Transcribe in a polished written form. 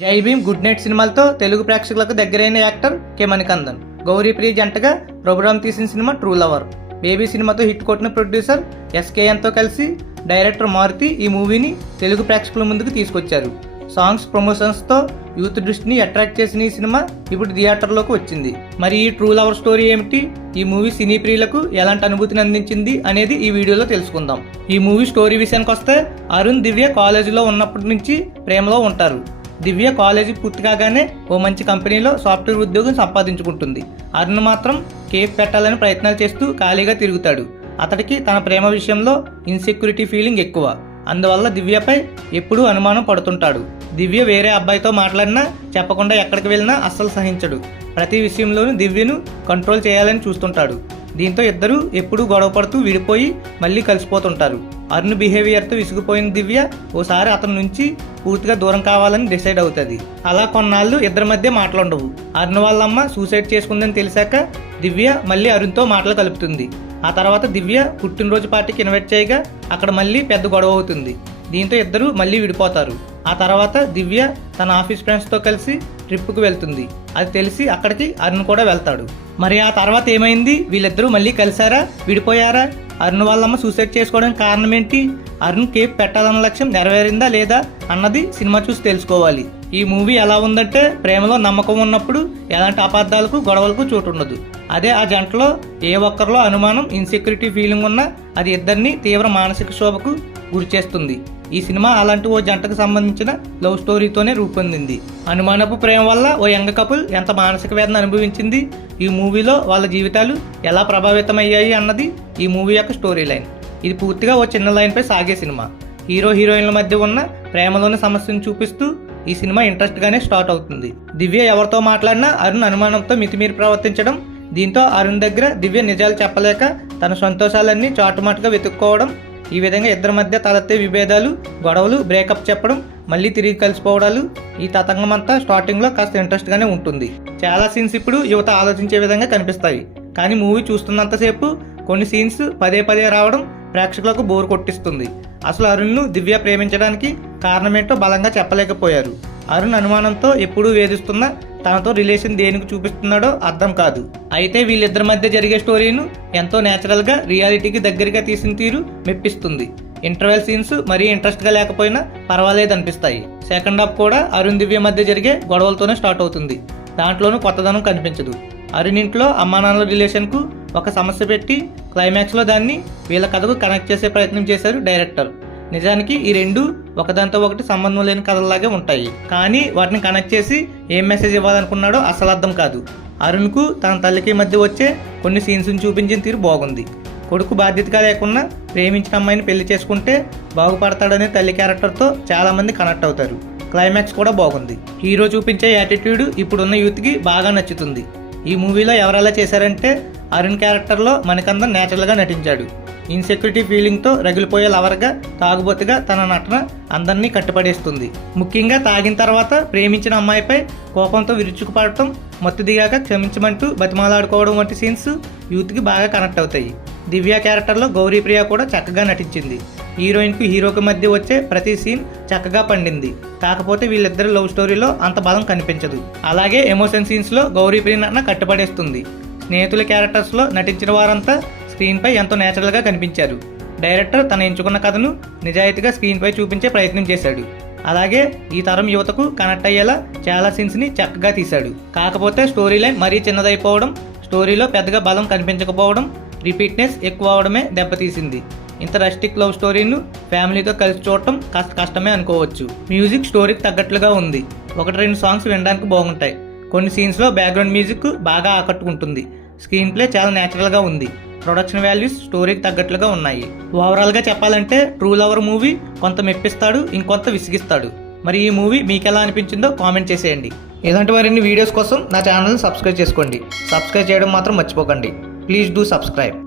జై Bhim good night సినిమాలతో తెలుగు ప్రేక్షకులకు దగ్గరైన యాక్టర్ కె మణికందన్, గౌరీప్రియ జంటగా ప్రభురామ్ తీసిన సినిమా ట్రూ లవర్, బేబీ సినిమాతో హిట్ కొట్టిన ప్రొడ్యూసర్ ఎస్కేఎన్తో కలిసి డైరెక్టర్ మారుతి ఈ మూవీని తెలుగు ప్రేక్షకుల ముందుకు తీసుకొచ్చారు. సాంగ్స్ ప్రమోషన్స్తో యూత్ దృష్టిని అట్రాక్ట్ చేసిన ఈ సినిమా ఇప్పుడు థియేటర్లోకి వచ్చింది. మరి ఈ ట్రూ లవర్ స్టోరీ ఏమిటి, ఈ మూవీ సినీ ప్రియులకు ఎలాంటి అనుభూతిని అందించింది అనేది ఈ వీడియోలో తెలుసుకుందాం. ఈ మూవీ స్టోరీ విషయానికి వస్తే, అరుణ్ దివ్య కాలేజీలో ఉన్నప్పటి నుంచి ప్రేమలో ఉంటారు. దివ్య కాలేజీ పూర్తి కాగానే ఓ మంచి కంపెనీలో సాఫ్ట్వేర్ ఉద్యోగం సంపాదించుకుంటుంది. అరుణ్ మాత్రం కేఫ్ పెట్టాలని ప్రయత్నాలు చేస్తూ ఖాళీగా తిరుగుతాడు. అతడికి తన ప్రేమ విషయంలో ఇన్సెక్యూరిటీ ఫీలింగ్ ఎక్కువ. అందువల్ల దివ్యపై ఎప్పుడూ అనుమానం పడుతుంటాడు. దివ్య వేరే అబ్బాయితో మాట్లాడినా చెప్పకుండా ఎక్కడికి వెళ్ళినా అస్సలు సహించడు. ప్రతి విషయంలోనూ దివ్యను కంట్రోల్ చేయాలని చూస్తుంటాడు. దీంతో ఇద్దరు ఎప్పుడూ గొడవపడుతూ విడిపోయి మళ్ళీ కలిసిపోతుంటారు. అరుణ్ బిహేవియర్తో విసిగిపోయిన దివ్య ఓసారి అతని నుంచి పూర్తిగా దూరం కావాలని డిసైడ్ అవుతుంది. అలా కొన్నాళ్ళు ఇద్దరి మధ్య మాటలుండవు. అరుణ్ వాళ్ళమ్మ సూసైడ్ చేసుకుందని తెలిసాక దివ్య మళ్ళీ అరుణ్తో మాటలు కలుపుతుంది. ఆ తర్వాత దివ్య పుట్టినరోజు పార్టీకి ఇన్వైట్ చేయగా అక్కడ మళ్ళీ పెద్ద గొడవ అవుతుంది. దీంతో ఇద్దరు మళ్ళీ విడిపోతారు. ఆ తర్వాత దివ్య తన ఆఫీస్ ఫ్రెండ్స్తో కలిసి ట్రిప్కు వెళ్తుంది. అది తెలిసి అక్కడికి అరుణ్ కూడా వెళ్తాడు. మరి ఆ తర్వాత ఏమైంది? వీళ్ళిద్దరూ మళ్ళీ కలిసారా, విడిపోయారా? అరుణ్ వాళ్ళమ్మ సూసైడ్ చేసుకోవడానికి కారణం ఏంటి? అరుణ్ కేఫ్ పెట్టాలన్న లక్ష్యం నెరవేరిందా లేదా అన్నది సినిమా చూసి తెలుసుకోవాలి. ఈ మూవీ ఎలా ఉందంటే, ప్రేమలో నమ్మకం ఉన్నప్పుడు ఎలాంటి అపార్థాలకు గొడవలకు చోటు ఉండదు. అదే ఆ జంటలో ఏ ఒక్కరిలో అనుమానం, ఇన్సెక్యూరిటీ ఫీలింగ్ ఉన్నా అది ఇద్దరిని తీవ్ర మానసిక క్షోభకు గురిచేస్తుంది. ఈ సినిమా అలాంటి ఓ జంటకు సంబంధించిన లవ్ స్టోరీతోనే రూపొందింది. అనుమానపు ప్రేమ వల్ల ఓ యంగ్ కపుల్ ఎంత మానసిక వేదన అనుభవించింది, ఈ మూవీలో వాళ్ళ జీవితాలు ఎలా ప్రభావితమయ్యాయి అన్నది ఈ మూవీ యొక్క స్టోరీ లైన్. ఇది పూర్తిగా ఓ చిన్న లైన్పై సాగే సినిమా. హీరో హీరోయిన్ల మధ్య ఉన్న ప్రేమలోని సమస్యను చూపిస్తూ ఈ సినిమా ఇంట్రెస్ట్గానే స్టార్ట్ అవుతుంది. దివ్య ఎవరితో మాట్లాడినా అరుణ్ అనుమానంతో మితిమీరి ప్రవర్తించడం, దీంతో అరుణ్ దగ్గర దివ్య నిజాలు చెప్పలేక తన సంతోషాలన్నీ చాటుమాటుగా వెతుక్కోవడం, ఈ విధంగా ఇద్దరి మధ్య తలెత్తే విభేదాలు, గొడవలు, బ్రేకప్ చెప్పడం, మళ్ళీ తిరిగి కలిసిపోవడాలు, ఈ తతంగం అంతా స్టార్టింగ్లో కాస్త ఇంట్రెస్ట్గానే ఉంటుంది. చాలా సీన్స్ ఇప్పుడు యువత ఆలోచించే విధంగా కనిపిస్తాయి. కానీ మూవీ చూస్తున్నంతసేపు కొన్ని సీన్స్ పదే పదే రావడం ప్రేక్షకులకు బోర్ కొట్టిస్తుంది. అసలు అరుణ్ను దివ్య ప్రేమించడానికి కారణమేంటో బలంగా చెప్పలేకపోయారు. అరుణ్ అనుమానంతో ఎప్పుడూ వేధిస్తున్న తనతో రిలేషన్ దేనికి చూపిస్తున్నాడో అర్థం కాదు. అయితే వీళ్ళిద్దరి మధ్య జరిగే స్టోరీను ఎంతో నేచురల్గా రియాలిటీకి దగ్గరగా తీసిన తీరు మెప్పిస్తుంది. ఇంటర్వెల్ సీన్స్ మరీ ఇంట్రెస్ట్గా లేకపోయినా పర్వాలేదు అనిపిస్తాయి. సెకండ్ హాఫ్ కూడా అరుణ్ దివ్య మధ్య జరిగే గొడవలతోనే స్టార్ట్ అవుతుంది. దాంట్లోనూ కొత్తదనం కనిపించదు. అరుణ్ ఇంట్లో అమ్మానాన్నల రిలేషన్కు ఒక సమస్య పెట్టి క్లైమాక్స్లో దాన్ని వీళ్ళ కథకు కనెక్ట్ చేసే ప్రయత్నం చేశారు డైరెక్టర్. నిజానికి ఈ రెండు ఒకదాంతో ఒకటి సంబంధం లేని కథల్లాగే ఉంటాయి. కానీ వాటిని కనెక్ట్ చేసి ఏం మెసేజ్ ఇవ్వాలనుకున్నాడో అసలు అర్థం కాదు. అరుణ్కు తన తల్లికి మధ్య వచ్చే కొన్ని సీన్స్ని చూపించిన తీరు బాగుంది. కొడుకు బాధ్యతగా లేకుండా ప్రేమించిన అమ్మాయిని పెళ్లి చేసుకుంటే బాగుపడతాడనే తల్లి క్యారెక్టర్తో చాలామంది కనెక్ట్ అవుతారు. క్లైమాక్స్ కూడా బాగుంది. హీరో చూపించే యాటిట్యూడ్ ఇప్పుడున్న యూత్కి బాగా నచ్చుతుంది. ఈ మూవీలో ఎవరెలా చేశారంటే, అరుణ్ క్యారెక్టర్లో మణికందన్ నేచురల్గా నటించాడు. ఇన్సెక్యూరిటీ ఫీలింగ్తో రగిలిపోయే లవర్గా, తాగుబోతుగా తన నటన అందరినీ కట్టుపడేస్తుంది. ముఖ్యంగా తాగిన తర్వాత ప్రేమించిన అమ్మాయిపై కోపంతో విరుచుకుపడటం, మత్తు దిగాక క్షమించమంటూ బతిమాలాడుకోవడం వంటి సీన్స్ యూత్కి బాగా కనెక్ట్ అవుతాయి. దివ్య క్యారెక్టర్లో గౌరీప్రియ కూడా చక్కగా నటించింది. హీరోయిన్కు హీరోకి మధ్య వచ్చే ప్రతి సీన్ చక్కగా పండింది. కాకపోతే వీళ్ళిద్దరి లవ్ స్టోరీలో అంత బలం కనిపించదు. అలాగే ఎమోషన్ సీన్స్లో గౌరీప్రియ నటన కట్టుపడేస్తుంది. స్నేహితుల క్యారెక్టర్స్లో నటించిన వారంతా స్క్రీన్పై ఎంతో నేచురల్గా కనిపించారు. డైరెక్టర్ తన ఎంచుకున్న కథను నిజాయితీగా స్క్రీన్పై చూపించే ప్రయత్నం చేశాడు. అలాగే ఈ తరం యువతకు కనెక్ట్ అయ్యేలా చాలా సీన్స్ని చక్కగా తీశాడు. కాకపోతే స్టోరీ లైన్ మరీ చిన్నదైపోవడం, స్టోరీలో పెద్దగా బలం కనిపించకపోవడం, రిపీట్నెస్ ఎక్కువ అవడమే దెబ్బతీసింది. ఇంత రస్టిక్ లవ్ స్టోరీను ఫ్యామిలీతో కలిసి చూడటం కాస్త కష్టమే అనుకోవచ్చు. మ్యూజిక్ స్టోరీకి తగ్గట్లుగా ఉంది. 1-2 సాంగ్స్ వినడానికి బాగుంటాయి. కొన్ని సీన్స్లో బ్యాక్గ్రౌండ్ మ్యూజిక్ బాగా ఆకట్టుకుంటుంది. స్క్రీన్ ప్లే చాలా నేచురల్గా ఉంది. ప్రొడక్షన్ వాల్యూస్ స్టోరీకి తగ్గట్లుగా ఉన్నాయి. ఓవరాల్గా చెప్పాలంటే ట్రూ లవర్ మూవీ కొంత మెప్పిస్తాడు, ఇంకొంత విసిగిస్తాడు. మరి ఈ మూవీ మీకు ఎలా అనిపించిందో కామెంట్ చేసేయండి. ఇలాంటి మరిన్ని వీడియోస్ కోసం నా ఛానల్ని సబ్స్క్రైబ్ చేసుకోండి. సబ్స్క్రైబ్ చేయడం మాత్రం మర్చిపోకండి. Please do subscribe.